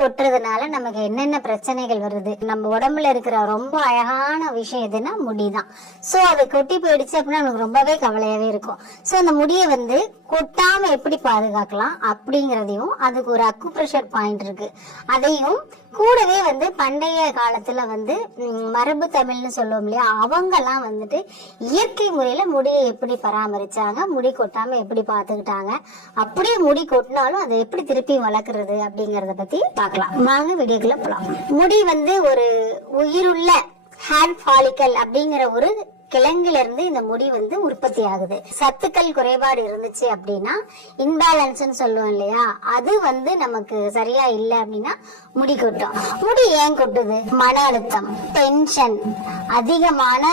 கொட்டுறதுனால நமக்கு என்னென்ன பிரச்சனைகள் வருது, நம்ம உடம்புல இருக்கிற ரொம்ப அழகான விஷயம் எதுன்னா முடிதான். சோ அது கொட்டி போயிடுச்சு அப்படின்னா நமக்கு ரொம்பவே கவலையாவே இருக்கும். சோ அந்த முடியை வந்து கொட்டாம எப்படி பாதுகாக்கலாம் அப்படிங்கறதையும், அதுக்கு ஒரு அக்குப்ரெஷர் பாயிண்ட் இருக்கு, அதையும் கூடவே வந்து பண்டைய காலத்துல வந்து மரபு தமிழ்னு சொல்லுவோம் இல்லையா, அவங்க எல்லாம் வந்துட்டு இயற்கை முறையில முடியை எப்படி பராமரிச்சாங்க, முடி கொட்டாம எப்படி பாத்துக்கிட்டாங்க, அப்படியே முடி கொட்டினாலும் அதை எப்படி திருப்பி வளர்க்கறது அப்படிங்கறத பத்தி பார்க்கலாம். வாங்க வீடியோக்குள்ள போலாம். முடி வந்து ஒரு உயிருள்ள ஹேர் ஃபாலிக்கல் அப்படிங்கிற ஒரு கிழங்குல இருந்து இந்த முடி வந்து உற்பத்தி ஆகுது. சத்துக்கள் குறைபாடு இருந்துச்சு அப்படின்னா, இன்பேலன்ஸ் சொல்லுவோம் இல்லையா, அது வந்து நமக்கு சரியா இல்லை அப்படின்னா முடி கொட்டும். முடி ஏன் கொட்டுது? மன அழுத்தம், டென்ஷன், அதிகமான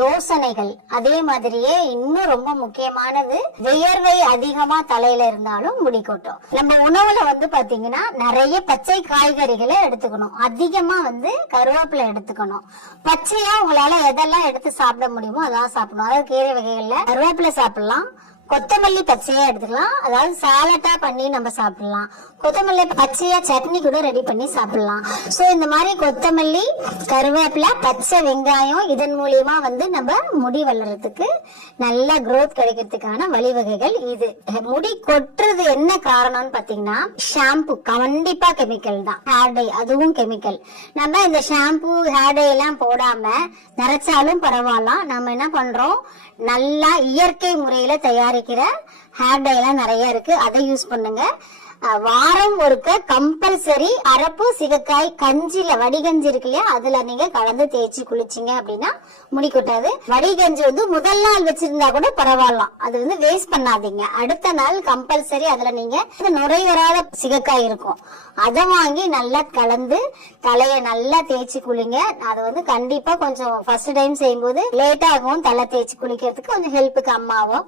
யோசனைகள், அதே மாதிரியே இன்னும் ரொம்ப முக்கியமானது வியர்வை அதிகமா தலையில இருந்தாலும் முடி கொட்டும். நம்ம உணவுல வந்து பாத்தீங்கன்னா நிறைய பச்சை காய்கறிகளை எடுத்துக்கணும், அதிகமா வந்து கருவேப்பிலை எடுத்துக்கணும். பச்சையா உங்களால எதெல்லாம் எடுத்து சாப்பிட முடியுமோ அதான் சாப்பிடணும். அதாவது கீரை வகைகள்ல கருவேப்பிலை சாப்பிடலாம், கொத்தமல்லி பச்சையா எடுத்துக்கலாம், அதாவது சாலட்டா பண்ணி நம்ம சாப்பிடலாம். கொத்தமல்லி பச்சையா சட்னி கூட ரெடி பண்ணி சாப்பிடலாம். சோ இந்த மாதிரி கொத்தமல்லி, கருவேப்பிலை, பச்சை வெங்காயம், இதன் மூலியமா வந்து நம்ம முடி வளர்றதுக்கு நல்ல growth கிடைக்கிறதுக்கான வழிவகைகள் இது. முடி கொட்டுறது என்ன காரணம்னு பாத்தீங்கன்னா, ஷாம்பு கண்டிப்பா கெமிக்கல் தான், ஹேர் டை அதுவும் கெமிக்கல். நம்ம இந்த ஷாம்பு ஹேர் டை எல்லாம் போடாம நரைச்சாலும் பரவாயில்ல, நம்ம என்ன பண்றோம், நல்லா இயற்கை முறையில தயாரிக்கிற ஹேர் டை எல்லாம் நிறைய இருக்கு, அதை யூஸ் பண்ணுங்க. வாரம் ஒருக்க கம்பல்சரி அரப்பு சிகக்காய் கஞ்சில வடிகஞ்சி இருக்கு இல்லையா, அதுல நீங்க கலந்து தேய்ச்சி குளிச்சிங்க அப்படின்னா முடி கொட்டாது. வடிகஞ்சி வந்து முதல் நாள் வச்சிருந்தா கூட பரவாயில்ல, அது வந்து வேஸ்ட் பண்ணாதீங்க. அடுத்த நாள் கம்பல்சரி அதுல நீங்க நுரைவராத சிகக்காய் இருக்கும், அதை வாங்கி நல்லா கலந்து தலைய நல்லா தேய்ச்சி குளிங்க. அது வந்து கண்டிப்பா கொஞ்சம் ஃபர்ஸ்ட் டைம் செய்யும் போது லேட் ஆகும் தலை தேய்ச்சி குளிக்கிறதுக்கு. கொஞ்சம் ஹெல்ப்புக்கு அம்மாவோ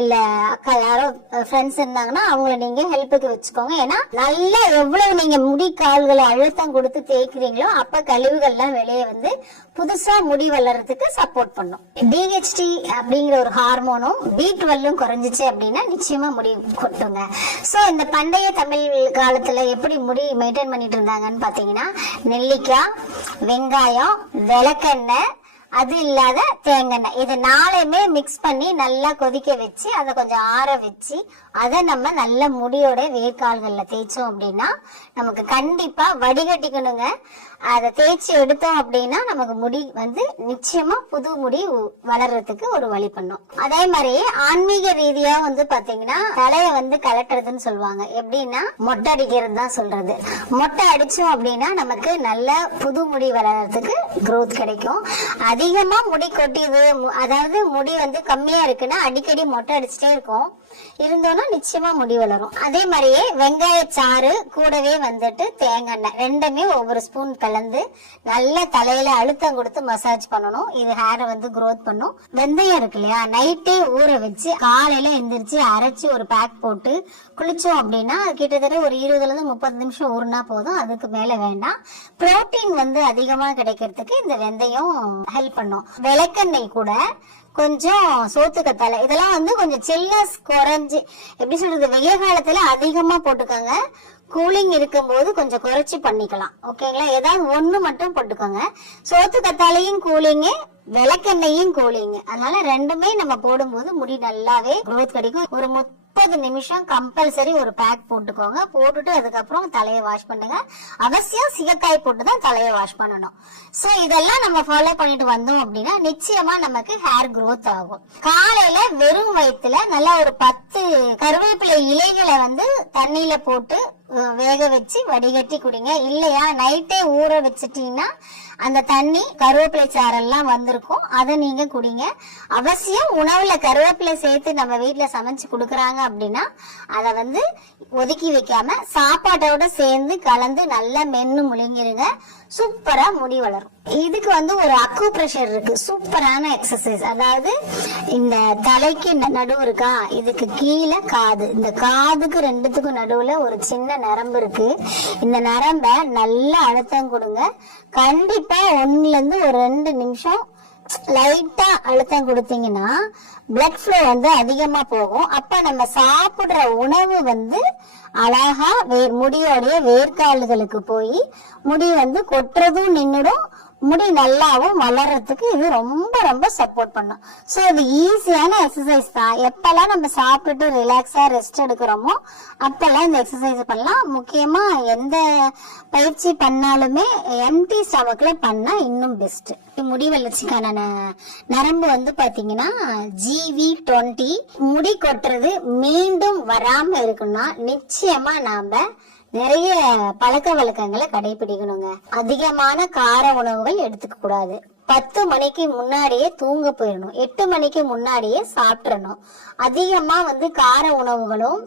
இல்ல அக்கா யாரோ ஃப்ரெண்ட்ஸ் இருந்தாங்கன்னா அவங்கள நீங்க ஹெல்ப்புக்கு வச்சுக்கோங்க. ஏன்னா நல்லா எவ்வளவு நீங்க முடி கால்களை அழுத்தம் கொடுத்து தேய்க்கிறீங்களோ அப்ப கழிவுகள் எல்லாம் வெளியே வந்து புதுசா முடி வளர்றதுக்கு சப்போர்ட் பண்ணும். DHT அப்படிங்கிற ஒரு ஹார்மோனும் B12 குறைஞ்சிச்சு அப்படின்னா நிச்சயமா முடி கொட்டுங்க. சோ இந்த பண்டைய தமிழ் காலத்துல எப்படி முடி மெயின்டைன் பண்ணிட்டு இருந்தாங்கன்னு பாத்தீங்கன்னா, நெல்லிக்காய், வெங்காயம், விளக்கெண்ணெய், அது இல்லாத தேங்காய், இது நாளையுமே மிக்ஸ் பண்ணி நல்லா கொதிக்க வச்சு அதை கொஞ்சம் ஆற வச்சு அதை நம்ம நல்ல முடியோட வேர்க்கால்கள்ல தேய்ச்சோம் அப்படின்னா நமக்கு கண்டிப்பா வடிகட்டிக்கணுங்க. அதை தேய்ச்சி எடுத்தோம் அப்படின்னா நமக்கு முடி வந்து நிச்சயமா புது முடி வளர்றதுக்கு ஒரு வழி பண்ணும். அதே மாதிரி ஆன்மீக ரீதியா வந்து பாத்தீங்கன்னா தலைய வந்து கலட்டுறதுன்னு சொல்லுவாங்க. எப்படின்னா மொட்டை அடிக்கிறது தான் சொல்றது. மொட்டை அடிச்சோம் அப்படின்னா நமக்கு நல்ல புது முடி வளர்றதுக்கு growth கிடைக்கும். அதிகமா முடி கொட்டிது, அதாவது முடி வந்து கம்மியா இருக்குன்னா அடிக்கடி மொட்டை அடிச்சுட்டே இருக்கும் இருந்தோம்னா நிச்சயமா முடி வளரும். அதே மாதிரியே வெங்காய சாறு கூடவே வந்துட்டு தேங்காய் ரெண்டுமே ஒவ்வொரு ஸ்பூன் கலந்து நல்ல தலையில அழுத்தம் கொடுத்து மசாஜ் பண்ணணும். இது ஹேரை வந்து growth பண்ணும். வெந்தயம் இருக்கு இல்லையா, நைட்டே ஊற வச்சு காலையில எந்திரிச்சு அரைச்சு ஒரு பேக் போட்டு குளிச்சோம் அப்படின்னா கிட்டத்தட்ட ஒரு 20 to 30 நிமிஷம் ஊறினா போதும், அதுக்கு மேல வேண்டாம். புரோட்டீன் வந்து அதிகமா கிடைக்கிறதுக்கு இந்த வெந்தயம் ஹெல்ப் பண்ணும். விளக்கெண்ணெய் கூட கொஞ்சம் சோத்துக்கத்தாழை, இதெல்லாம் வந்து கொஞ்சம் சில்னஸ் குறைஞ்சு, எப்படி சொல்றது, வெயில் காலத்துல அதிகமா போட்டுக்கோங்க, கூலிங் இருக்கும் போது கொஞ்சம் குறைச்சி பண்ணிக்கலாம். ஓகேங்களா, ஏதாவது ஒண்ணு மட்டும் போட்டுக்கோங்க. சோத்துக்கத்தாழையும் கூலிங்கு, விளக்கெண்ணையும் கூலிங்கு, அதனால ரெண்டுமே நம்ம போடும்போது முடி நல்லாவே growth கிடைக்கும். ஒரு 30 நிமிஷம் கம்பல்சரி ஒரு பேக் போட்டுக்கோங்க. போட்டுட்டு அதுக்கப்புறம் தலையை வாஷ் பண்ணுங்க. அவசியம் சிகக்காய் போட்டுதான் தலையை வாஷ் பண்ணணும். சோ இதெல்லாம் நம்ம ஃபாலோ பண்ணிட்டு வந்தோம் அப்படின்னா நிச்சயமா நமக்கு ஹேர் growth ஆகும். காலையில வெறும் வயிற்றுல நல்லா ஒரு 10 கருவேப்பிலை இலைகளை வந்து தண்ணியில போட்டு வேக வச்சு வடிகட்டி குடிங்க. இல்லையா நைட்டே ஊற வச்சுட்டீங்கன்னா அந்த தண்ணி கருவேப்பிலை சாரெல்லாம் வந்திருக்கும், அதை நீங்க குடிங்க. அவசியம் உணவுல கருவேப்பிலை சேர்த்து நம்ம வீட்டுல சமைச்சு குடுக்கறாங்க அப்படின்னா அதை வந்து ஒதுக்கி வைக்காம சாப்பாட்டோட சேர்ந்து கலந்து நல்லா மென்னு முழுங்கிருங்க. சூப்பரா முடி வளரும். இதுக்கு வந்து ஒரு அக்குப்ரெஷர் இருக்கு, சூப்பரான எக்ஸசைஸ். அதாவது இந்த தலைக்கு நடுவு இருக்கா, இதுக்கு கீழே காது, இந்த காதுக்கு ரெண்டுத்துக்கும் நடுவுல ஒரு சின்ன நரம்பு இருக்கு. இந்த நரம்ப நல்லா அழுத்தம் கொடுங்க. கண்டிப்பா 1 to 2 நிமிஷம் லைட்டா அழுத்தம் கொடுத்தீங்கன்னா பிளட் ஃப்ளோ வந்து அதிகமா போகும். அப்ப நம்ம சாப்பிடுற உணவு வந்து அழகா முடியோடைய வேர்க்கால்களுக்கு போய் முடி வந்து கொட்டுறதும் நின்னுடும், முடி நல்லாவும் வளர்றதுக்கு இது ரொம்ப ரொம்ப சப்போர்ட் பண்ணும். ஸோ இது ஈஸியான எக்ஸசைஸ் தான். எப்பெல்லாம் நம்ம சாப்பிட்டுட்டு ரிலாக்ஸா ரெஸ்ட் எடுக்கிறோமோ அப்பெல்லாம் இந்த எக்ஸசைஸ் பண்ணலாம். முக்கியமா எந்த பயிற்சி பண்ணாலுமே எம்டி ஸ்டமக்ல பண்ணா இன்னும் பெஸ்ட். முடி வளர்ச்சிக்கான நரம்பு வந்து பாத்தீங்கன்னா GV20. முடி கொட்டுறது மீண்டும் வராம இருக்குன்னா நிச்சயமா நாம நிறைய பழக்க வழக்கங்களை கடைபிடிக்கணுங்க. அதிகமான கார உணவுகள் எடுத்துக்க கூடாது. 10 மணிக்கு முன்னாடியே தூங்க போயிடணும். 8 மணிக்கு முன்னாடியே சாப்பிடணும். அதிகமா வந்து கார உணவுகளும்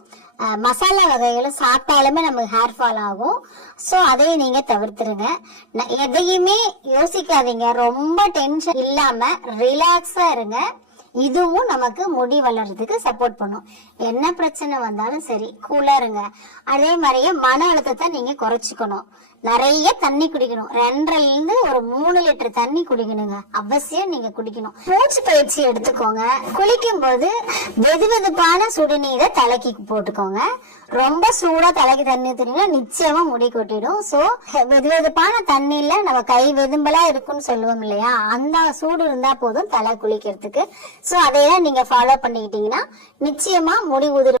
மசாலா வகைகளும் சாப்பிட்டாலுமே நமக்கு ஹேர் ஃபால் ஆகும். சோ அதையும் நீங்க தவிர்த்துருங்க. எதையுமே யோசிக்காதீங்க. ரொம்ப டென்ஷன் இல்லாம ரிலாக்ஸா இருங்க. இதுவும் நமக்கு முடி வளர்றதுக்கு சப்போர்ட் பண்ணும். என்ன பிரச்சனை வந்தாலும் சரி கூலா இருங்க. அதே மாதிரியே மன அழுத்தத்தை நீங்க குறைச்சிக்கணும். நிறைய தண்ணி குடிக்கணும். 2.5 இருந்து ஒரு 3 லிட்டர் தண்ணி குடிக்கணுங்க. அவசியம் நீங்க குடிக்கணும். மூச்சு பயிற்சி எடுத்துக்கோங்க. குளிக்கும் போது வெது வெதுப்பான சுடுநீரை தலைக்கு போட்டுக்கோங்க. ரொம்ப சூடா தலைக்கு தண்ணி ஊத்துனீங்கன்னா நிச்சயமா முடி கொட்டிடும். சோ வெது வெதுப்பான தண்ணியில நம்ம கை வெதும்பலா இருக்குன்னு சொல்லுவோம் இல்லையா, அந்த சூடு இருந்தா போதும் தலை குளிக்கிறதுக்கு. சோ அதையெல்லாம் நீங்க ஃபாலோ பண்ணிக்கிட்டீங்கன்னா நிச்சயமா முடி உதிர்